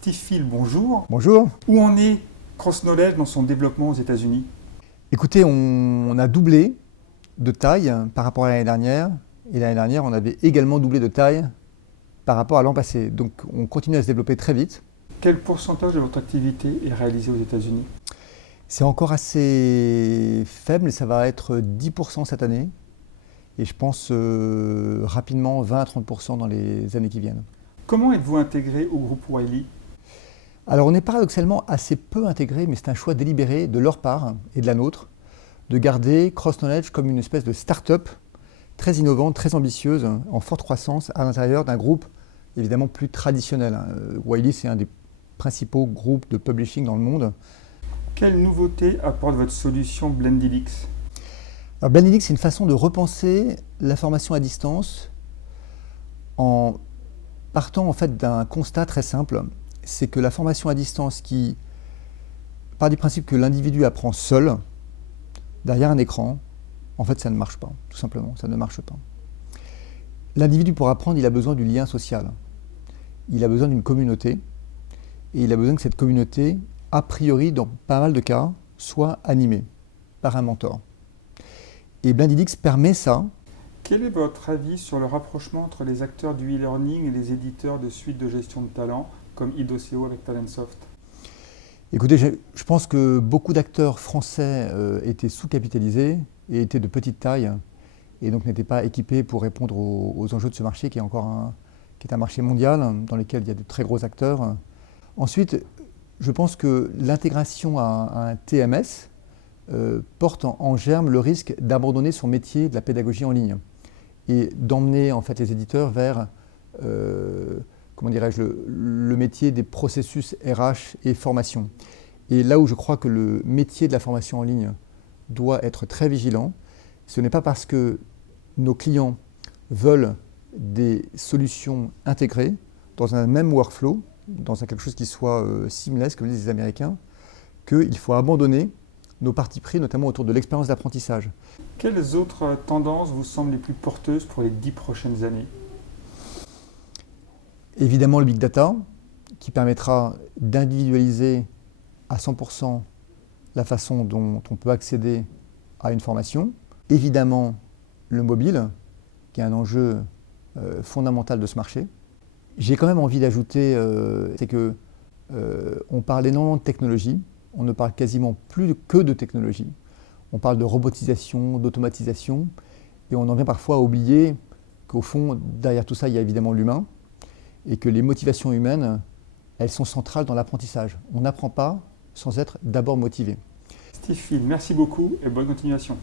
Steve Field, bonjour. Bonjour. Où en est CrossKnowledge dans son développement aux États-Unis? Écoutez, on a doublé de taille par rapport à l'année dernière. Et l'année dernière, on avait également doublé de taille par rapport à l'an passé. Donc on continue à se développer très vite. Quel pourcentage de votre activité est réalisé aux États-Unis? C'est encore assez faible, ça va être 10% cette année. Et je pense rapidement 20 à 30% dans les années qui viennent. Comment êtes-vous intégré au groupe Wiley? Alors on est paradoxalement assez peu intégré, mais c'est un choix délibéré de leur part et de la nôtre de garder CrossKnowledge comme une espèce de start-up très innovante, très ambitieuse, en forte croissance à l'intérieur d'un groupe évidemment plus traditionnel. Wiley, c'est un des principaux groupes de publishing dans le monde. Quelle nouveauté apporte votre solution Blendedix? Alors Blendedix, c'est une façon de repenser la formation à distance en partant en fait d'un constat très simple, c'est que la formation à distance qui part du principe que l'individu apprend seul, derrière un écran, en fait ça ne marche pas, tout simplement, ça ne marche pas. L'individu pour apprendre, il a besoin du lien social, il a besoin d'une communauté, et il a besoin que cette communauté, a priori, dans pas mal de cas, soit animée par un mentor. Et Blendedix permet ça. Quel est votre avis sur le rapprochement entre les acteurs du e-learning et les éditeurs de suites de gestion de talent, comme Idoceo avec Talentsoft? Écoutez, je pense que beaucoup d'acteurs français étaient sous-capitalisés et étaient de petite taille, et donc n'étaient pas équipés pour répondre aux enjeux de ce marché qui est qui est un marché mondial dans lequel il y a de très gros acteurs. Ensuite, je pense que l'intégration à un TMS porte en germe le risque d'abandonner son métier de la pédagogie en ligne et d'emmener en fait les éditeurs vers comment dirais-je, le métier des processus RH et formation. Et là où je crois que le métier de la formation en ligne doit être très vigilant, ce n'est pas parce que nos clients veulent des solutions intégrées dans un même workflow, dans quelque chose qui soit seamless, comme disent les Américains, qu'il faut abandonner nos partis pris, notamment autour de l'expérience d'apprentissage. Quelles autres tendances vous semblent les plus porteuses pour les 10 prochaines années? Évidemment le big data, qui permettra d'individualiser à 100% la façon dont on peut accéder à une formation. Évidemment le mobile, qui est un enjeu fondamental de ce marché. J'ai quand même envie d'ajouter, c'est que on parle énormément de technologie, on ne parle quasiment plus que de technologie. On parle de robotisation, d'automatisation, et on en vient parfois à oublier qu'au fond, derrière tout ça, il y a évidemment l'humain, et que les motivations humaines, elles sont centrales dans l'apprentissage. On n'apprend pas sans être d'abord motivé. Steve Field, merci beaucoup et bonne continuation.